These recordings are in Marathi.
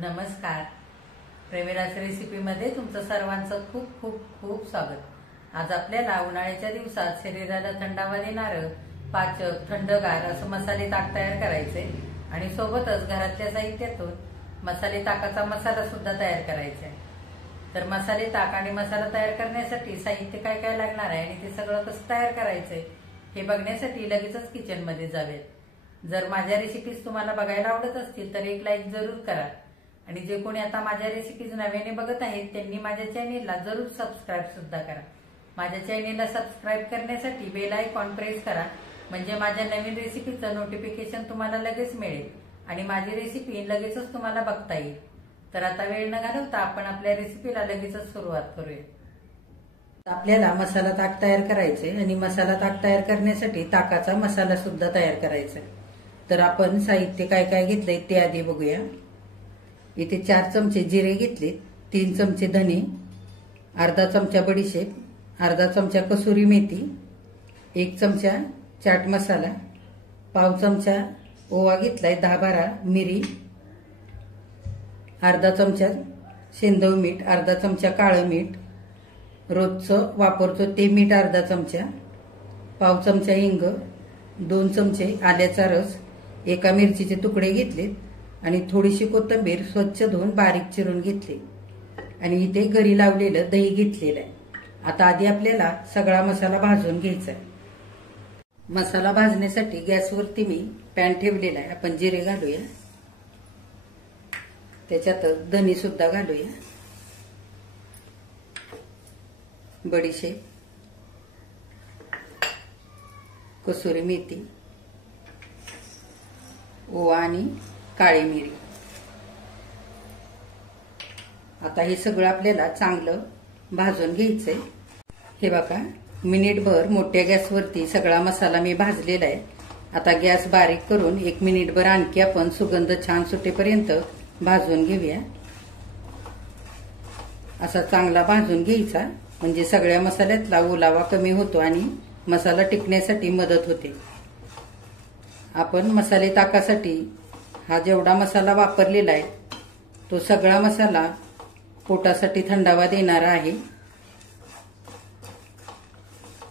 नमस्कार. प्रेमिराज रेसिपीमध्ये तुमचं सर्वांचं खूप खूप खूप स्वागत. आज आपल्याला उन्हाळ्याच्या दिवसात शरीराला थंडावा देणारं पाचक थंडगार असं मसाले ताक तयार करायचे आणि सोबतच घरातल्या साहित्यातून मसाले ताकाचा मसाला सुद्धा तयार करायचा आहे. तर मसाले ताक आणि मसाला तयार करण्यासाठी साहित्य काय काय लागणार आहे आणि ते सगळं कसं तयार करायचंय हे बघण्यासाठी लगेचच किचनमध्ये जाऊयात. जर माझ्या रेसिपीज तुम्हाला बघायला आवडत असतील तर एक लाईक जरूर करा आणि जे कोणी आता माझ्या रेसिपीज नव्याने बघत आहेत त्यांनी माझ्या चॅनेलला जरूर सबस्क्राईब सुद्धा करा. माझ्या चॅनेलला सबस्क्राईब करण्यासाठी बेल आयकॉन प्रेस करा, म्हणजे माझ्या नवीन रेसिपीचं नोटिफिकेशन तुम्हाला लगेच मिळेल आणि माझी रेसिपी लगेचच तुम्हाला बघता येईल. तर आता वेळ न घालवता आपण आपल्या रेसिपीला लगेचच सुरुवात करूया. आपल्याला मसाला ताक तयार करायचे आणि मसाला ताक तयार करण्यासाठी ताकाचा मसाला सुद्धा तयार करायचा. तर आपण साहित्य काय काय घेतलंय ते आधी बघूया. इथे 4 चमचे जिरे घेतले, 3 चमचे धने, अर्धा चमचा बडीशेप, अर्धा चमचा कसुरी मेथी, 1 चमचा चाट मसाला, पाव चमचा ओवा घेतलाय, 10-12 मिरी, अर्धा चमचा सेंधव मीठ, अर्धा चमचा काळं मीठ, रोजचं वापरतो ते मीठ अर्धा चमचा, पाव चमचा हिंग, 2 चमचे आल्याचा रस, एका मिरचीचे तुकडे घेतले आणि थोडीशी कोथिंबीर स्वच्छ धुवून बारीक चिरून घेतली आणि इथे घरी लावलेलं दही घेतलेलं आहे. आता आधी आपल्याला सगळा मसाला भाजून घ्यायचा आहे. मसाला भाजण्यासाठी गॅसवरती मी पॅन ठेवलेला आहे. आपण जिरे घालूया, त्याच्यात धने सुद्धा घालूया, बडीशेप, कसुरी मेथी, ओवा आणि काळी मिरी. आता हे सगळं आपल्याला चांगलं भाजून घ्यायचंय. हे बघा, मिनिटभर मोठ्या गॅसवरती सगळा मसाला मी भाजलेला आहे. आता गॅस बारीक करून 1 मिनिटभर आणखी आपण सुगंध छान सुटेपर्यंत भाजून घेऊया. असा चांगला भाजून घ्यायचा, म्हणजे सगळ्या मसाल्यातला ओलावा कमी होतो आणि मसाला टिकण्यासाठी मदत होते. आपण मसाले ताकासाठी हा जेवढा मसाला वापरलेला आहे तो सगळा मसाला पोटासाठी थंडावा देणारा आहे.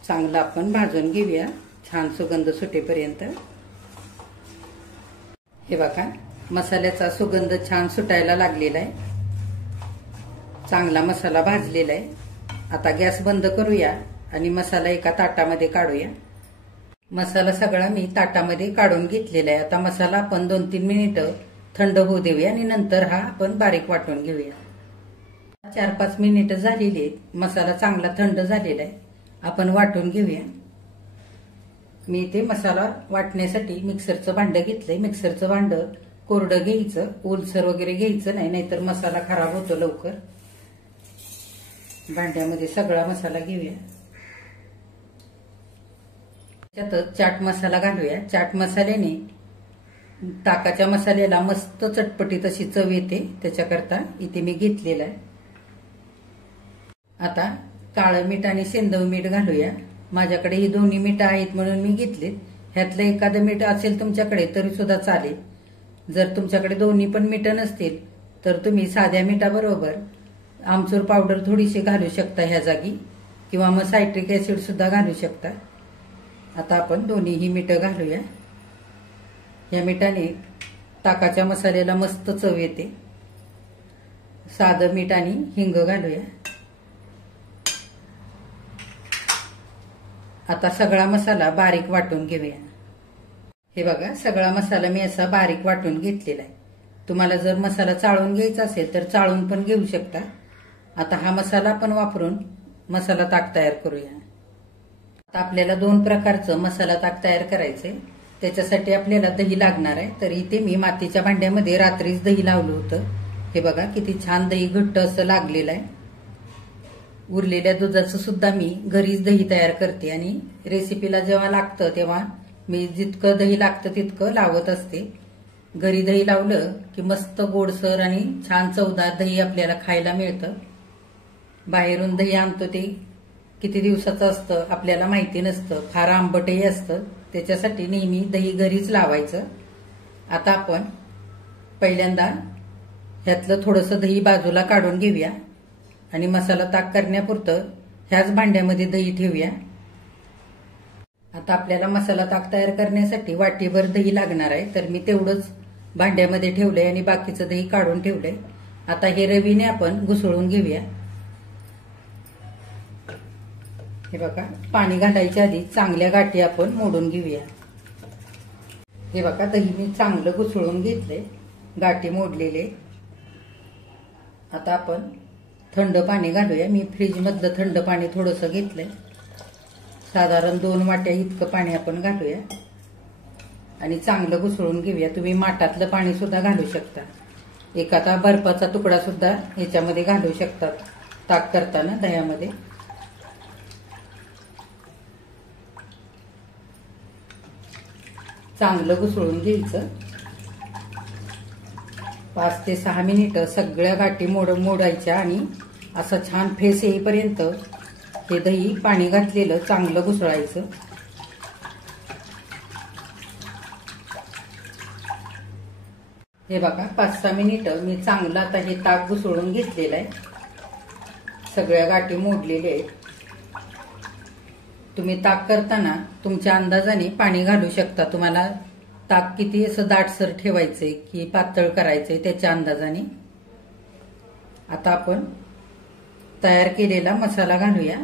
चांगला आपण भाजून घेऊया छान सुगंध सुटेपर्यंत. हे बघा, मसाल्याचा सुगंध छान सुटायला लागलेला आहे. चांगला मसाला भाजलेला आहे. आता गॅस बंद करूया आणि मसाला एका ताटामध्ये काढूया. मसाला सगळा मी ताटामध्ये काढून घेतलेला आहे. आता मसाला आपण 2-3 मिनिटं थंड होऊ देऊया आणि नंतर हा आपण बारीक वाटून घेऊया. 4-5 मिनिटं झालेली आहेत. मसाला चांगला थंड झालेला आहे. आपण वाटून घेऊया. मी इथे मसाला वाटण्यासाठी मिक्सरचं भांडं घेतलंय. मिक्सरचं भांडं कोरडं घ्यायचं, ओलसर वगैरे घ्यायचं नाही, नाहीतर मसाला खराब होतो लवकर. भांड्यामध्ये सगळा मसाला घेऊया. त्यात चाट मसाला घालूया. चाट मसाल्याने ताकाच्या मसाल्याला मस्त चटपटीत अशी चव येते, त्याच्याकरता इथे मी घेतलेला आहे. आता काळं मीठ आणि सेंधव मीठ घालूया. माझ्याकडे ही दोन्ही मीठ आहेत म्हणून मी घेतले. ह्यातलं एखादं मीठ असेल तुमच्याकडे तरी सुद्धा चालेल. जर तुमच्याकडे दोन्ही पण मीठ नसतील तर तुम्ही साध्या मिठाबरोबर आमचूर पावडर थोडीशी घालू शकता ह्या जागी, किंवा मग सायट्रिक ऍसिड सुद्धा घालू शकता. आता आपण दोन्हीही मीठं घालूया. या मिठाने ताकाच्या मसाल्याला मस्त चव येते. साधं मीठ आणि हिंग घालूया. आता सगळा मसाला बारीक वाटून घेऊया. हे बघा, सगळा मसाला मी असा बारीक वाटून घेतलेला आहे. तुम्हाला जर मसाला चाळून घ्यायचा असेल तर चाळून पण घेऊ शकता. आता हा मसाला आपण वापरून मसाला ताक तयार करूया. आता आपल्याला 2 प्रकारचं मसाला ताक तयार करायचंय. त्याच्यासाठी आपल्याला दही लागणार आहे. तर इथे मी मातीच्या भांड्यामध्ये रात्रीच दही लावलं होतं. हे बघा, किती छान दही घट्ट असं लागलेलं आहे. उरलेल्या दुधाचं सुद्धा मी घरीच दही तयार करते आणि रेसिपीला जेव्हा लागतं तेव्हा मी जितकं दही लागतं तितकं लावत असते. घरी दही लावलं की मस्त गोडसर आणि छान चवदार दही आपल्याला खायला मिळतं. बाहेरून दही आणतो ते किती दिवसाचं असतं आपल्याला माहिती नसतं, फार आंबटही असतं. त्याच्यासाठी नेहमी दही घरीच लावायचं. आता आपण पहिल्यांदा ह्यातलं थोडंसं दही बाजूला काढून घेऊया आणि मसाला ताक करण्यापुरतं ह्याच भांड्यामध्ये दही ठेवूया. आता आपल्याला मसाला ताक तयार करण्यासाठी वाटीभर दही लागणार आहे, तर मी तेवढंच भांड्यामध्ये ठेवलंय आणि बाकीचं दही काढून ठेवलंय. आता हे रवीने आपण घुसळून घेऊया. हे बघा, पाणी घालायच्या आधी चांगल्या गाठी आपण मोडून घेऊया. हे बघा, दही मी चांगलं घुसळून घेतले, गाठी मोडलेले. आता आपण थंड पाणी घालूया. मी फ्रीज मधलं थंड पाणी थोडंसं घेतलंय, साधारण 2 वाट्या इतकं पाणी आपण घालूया आणि चांगलं घुसळून घेऊया. तुम्ही माठातलं पाणी सुद्धा घालू शकता. एखादा बर्फाचा तुकडा सुद्धा याच्यामध्ये घालू शकतात ताक करताना दह्यामध्ये. चांगलं घुसळून घ्यायचं. 5 ते 6 मिनिटं सगळ्या गाठी मोडायच्या आणि असं छान फेस येईपर्यंत हे दही पाणी घातलेलं चांगलं घुसळायचं. हे बघा, 5-6 मिनिटं मी चांगलं आता हे ताक घुसळून घेतलेलं आहे. सगळ्या गाठी मोडलेल्या आहेत. तुम्ही ताक करताना तुमच्या अंदाजाने पाणी घालू शकता. तुम्हाला ताक किती असं दाटसर ठेवायचंय की पातळ करायचंय त्याच्या अंदाजाने. आता आपण तयार केलेला मसाला घालूया.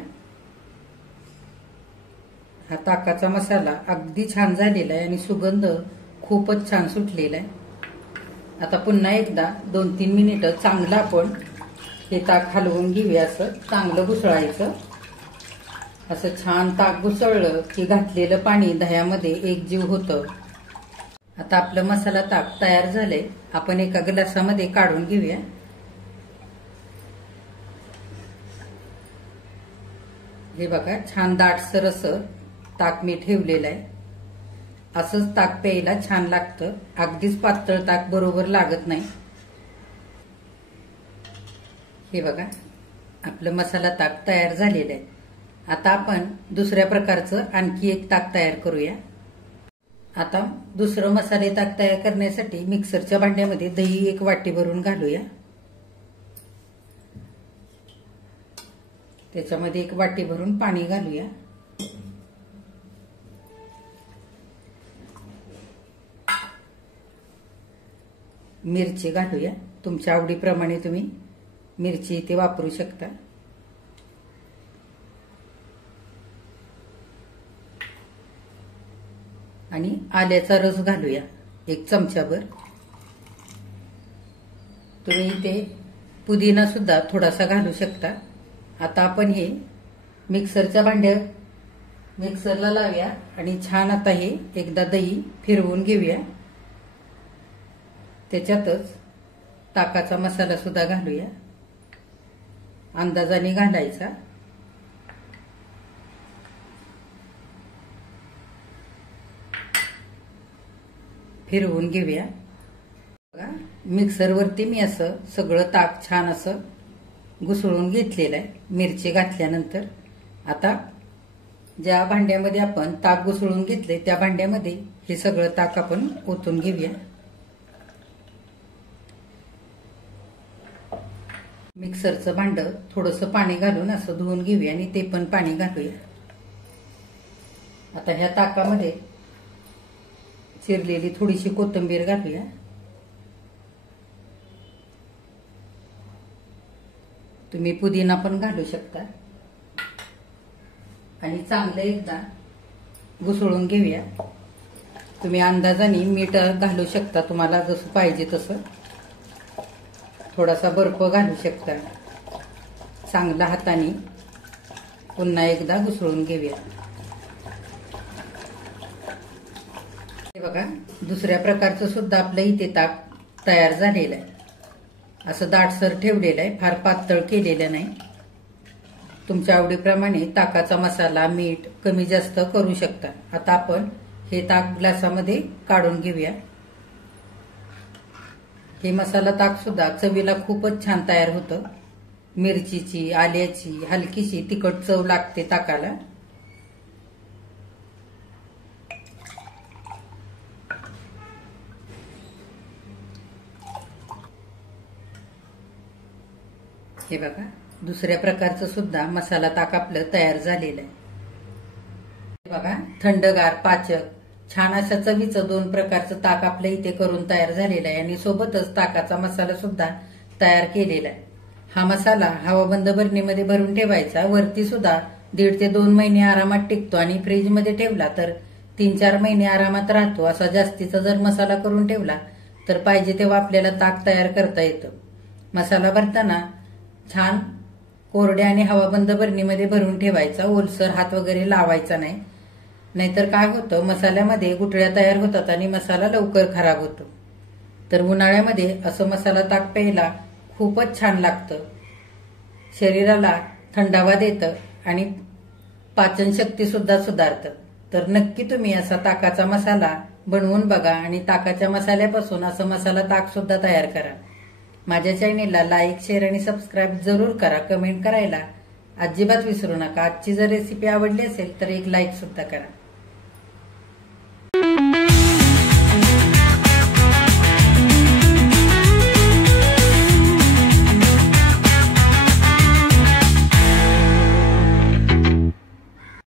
हा ताकाचा मसाला अगदी छान झालेला आहे आणि सुगंध खूपच छान सुटलेला आहे. आता पुन्हा एकदा 2-3 मिनिटं चांगलं आपण हे ताक हलवून घेऊया. असं चांगलं घुसळायचं. असं छान ताक घुसळलं की घातलेलं पाणी दह्यामध्ये एकजीव होतं. आता आपलं मसाला ताक तयार झालंय. आपण एका ग्लासामध्ये काढून घेऊया. हे बघा, छान दाटसर असं ताक मी ठेवलेलं आहे. असंच ताक प्यायला छान लागतं. अगदीच पातळ ताक बरोबर लागत नाही. हे बघा, आपलं मसाला ताक तयार झालेलं आहे. आता आपण दुसऱ्या प्रकारचं आणखी एक ताक तयार करूया. आता दुसरं मसाले ताक तयार करण्यासाठी मिक्सरच्या भांड्यामध्ये दही 1 वाटी भरून घालूया. त्याच्यामध्ये 1 वाटी भरून पाणी घालूया. मिरची घालूया. तुमच्या आवडीप्रमाणे तुम्ही मिरची इथे वापरू शकता. आणि आल्याचा रस घालूया 1 चमचाभर. तुम्ही इथे पुदिना सुद्धा थोडासा घालू शकता. आता आपण हे मिक्सरला लावूया आणि छान आता हे एकदा दही फिरवून घेऊया. त्याच्यातच ताकाचा मसाला सुद्धा घालूया. अंदाजाने घालायचा. फिरवून घेऊया. बघा, मिक्सरवरती मी असं सगळं ताक छान असं घुसळून घेतलेलं आहे मिरची घातल्यानंतर. आता ज्या भांड्यामध्ये आपण ताक घुसळून घेतले त्या भांड्यामध्ये हे सगळं ताक आपण ओतून घेऊया. मिक्सरचं भांडं थोडंसं पाणी घालून असं धुवून घेऊया आणि ते पण पाणी घालूया. आता ह्या ताकामध्ये चिरलेली थोडीशी कोथिंबीर घालूया. तुम्ही पुदिना पण घालू शकता. आणि चांगलं एकदा घुसळून घेऊया. तुम्ही अंदाजाने मीठ घालू शकता, तुम्हाला जसं पाहिजे तसं. थोडासा बर्फ घालू शकता. चांगला हाताने पुन्हा एकदा घुसळून घेऊया. हे बघा, दुसऱ्या प्रकारचं सुद्धा आपलं इथे ताक तयार झालेलं आहे. असं दाटसर ठेवलेलं आहे, फार पातळ केलेलं नाही. तुमच्या आवडीप्रमाणे ताकाचा मसाला मीठ कमी जास्त करू शकता. आता आपण हे ताक ग्लासामध्ये काढून घेऊया. हे मसाला ताक सुद्धा चवीला खूपच छान तयार होतं. मिरचीची, आल्याची हलकीशी तिखट चव लागते ताकाला. हे बघा, दुसऱ्या प्रकारचं सुद्धा मसाला ताक आपलं तयार झालेलं आहे. हे बघा, थंडगार, पाचक, छान अशा चवीचं 2 प्रकारचं ताक आपल्या इथे करून तयार झालेलं आहे आणि सोबतच ताकाचा मसाला सुद्धा तयार केलेला आहे. हा मसाला हवाबंद बरणीमध्ये भरून ठेवायचा. वरती सुद्धा 1.5 ते 2 महिने आरामात टिकतो आणि फ्रीजमध्ये ठेवला तर 3-4 महिने आरामात राहतो. असा जास्तीचा जर मसाला करून ठेवला तर पाहिजे तेव्हा आपल्याला ताक तयार करता येतं. मसाला भरताना छान कोरड्या आणि हवाबंद बरणीमध्ये भरून ठेवायचा. ओलसर हात वगैरे लावायचा नाही, नाहीतर काय होतं, मसाल्यामध्ये गुठळ्या तयार होतात आणि मसाला लवकर खराब होतो. तर उन्हाळ्यामध्ये असं मसाला ताक प्यायला खूपच छान लागतं. शरीराला थंडावा देतं आणि पाचनशक्ती सुद्धा सुधारतं. तर नक्की तुम्ही असा ताकाचा मसाला बनवून बघा आणि ताकाच्या मसाल्यापासून असं मसाला ताक सुद्धा तयार करा. माझ्या चॅनेलला लाईक, शेअर आणि सबस्क्राईब जरूर करा. कमेंट करायला अजिबात विसरू नका. आजची जर रेसिपी आवडली असेल तर एक लाईक सुद्धा करा.